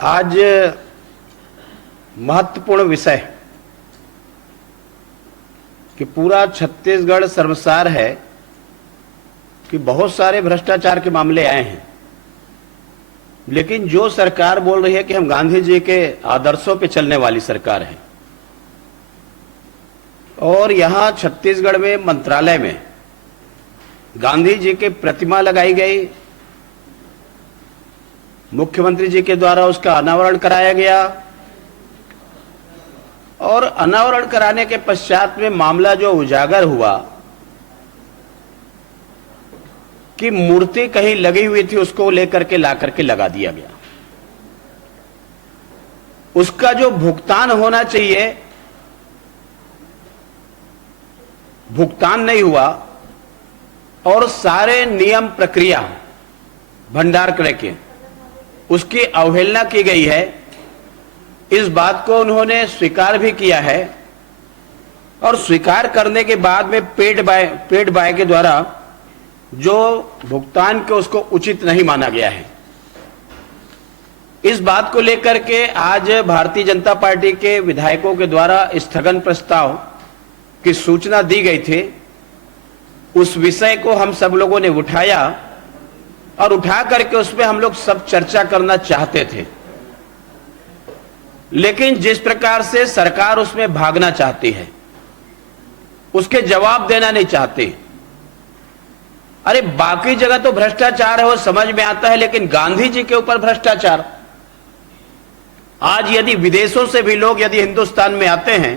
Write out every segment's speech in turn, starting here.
आज महत्वपूर्ण विषय कि पूरा छत्तीसगढ़ शर्मसार है कि बहुत सारे भ्रष्टाचार के मामले आए हैं, लेकिन जो सरकार बोल रही है कि हम गांधी जी के आदर्शों पे चलने वाली सरकार है, और यहां छत्तीसगढ़ में मंत्रालय में गांधी जी की प्रतिमा लगाई गई, मुख्यमंत्री जी के द्वारा उसका अनावरण कराया गया, और अनावरण कराने के पश्चात में मामला जो उजागर हुआ कि मूर्ति कहीं लगी हुई थी, उसको लेकर के ला करके लगा दिया गया। उसका जो भुगतान होना चाहिए भुगतान नहीं हुआ, और सारे नियम प्रक्रिया भंडार क्रय के उसकी अवहेलना की गई है। इस बात को उन्होंने स्वीकार भी किया है, और स्वीकार करने के बाद में पेड बाय के द्वारा जो भुगतान के उसको उचित नहीं माना गया है। इस बात को लेकर के आज भारतीय जनता पार्टी के विधायकों के द्वारा स्थगन प्रस्ताव की सूचना दी गई थी। उस विषय को हम सब लोगों ने उठाया, और उठा करके उसमें हम लोग सब चर्चा करना चाहते थे, लेकिन जिस प्रकार से सरकार उसमें भागना चाहती है, उसके जवाब देना नहीं चाहती। अरे बाकी जगह तो भ्रष्टाचार है, वो समझ में आता है, लेकिन गांधी जी के ऊपर भ्रष्टाचार। आज यदि विदेशों से भी लोग यदि हिंदुस्तान में आते हैं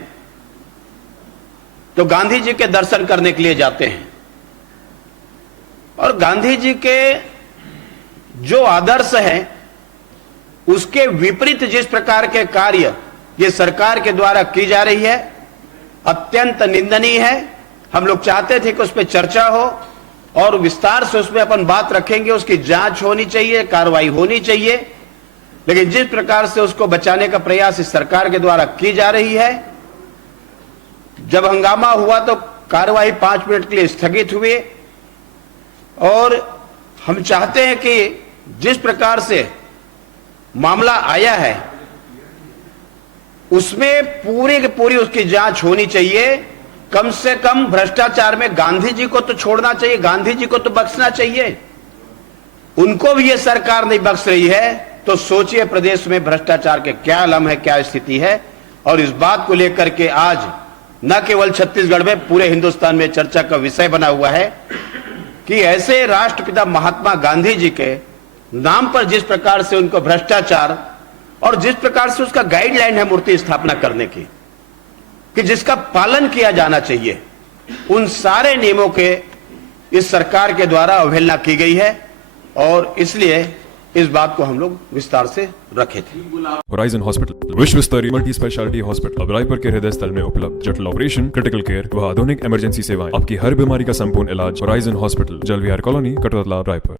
तो गांधी जी के दर्शन करने के लिए जाते हैं, और गांधी जी के जो आदर्श हैं उसके विपरीत जिस प्रकार के कार्य ये सरकार के द्वारा की जा रही है, अत्यंत निंदनीय है। हम लोग चाहते थे कि उस पर चर्चा हो और विस्तार से उसमें अपन बात रखेंगे, उसकी जांच होनी चाहिए, कार्रवाई होनी चाहिए, लेकिन जिस प्रकार से उसको बचाने का प्रयास इस सरकार के द्वारा की जा रही है, जब हंगामा हुआ तो कार्रवाई 5 मिनट के लिए स्थगित हुई, और हम चाहते हैं कि जिस प्रकार से मामला आया है उसमें पूरी की पूरी उसकी जांच होनी चाहिए। कम से कम भ्रष्टाचार में गांधी जी को तो छोड़ना चाहिए, गांधी जी को तो बख्शना चाहिए। उनको भी ये सरकार नहीं बख्श रही है, तो सोचिए प्रदेश में भ्रष्टाचार के क्या आलम है, क्या स्थिति है। और इस बात को लेकर के आज न केवल छत्तीसगढ़ में पूरे हिंदुस्तान में चर्चा का विषय बना हुआ है कि ऐसे राष्ट्रपिता महात्मा गांधी जी के नाम पर जिस प्रकार से उनको भ्रष्टाचार, और जिस प्रकार से उसका गाइडलाइन है मूर्ति स्थापना करने की कि जिसका पालन किया जाना चाहिए, उन सारे नियमों के इस सरकार के द्वारा अवहेलना की गई है, और इसलिए इस बात को हम लोग विस्तार से रखे थे। होराइजन हॉस्पिटल विश्व स्तरीय मल्टी स्पेशलिटी हॉस्पिटल अब रायपुर के हृदय स्थल में उपलब्ध। जटिल ऑपरेशन, क्रिटिकल केयर व आधुनिक इमरजेंसी सेवाएं, आपकी हर बीमारी का संपूर्ण इलाज। Horizon hospital, जलविहार colony, Katotala, Raipur.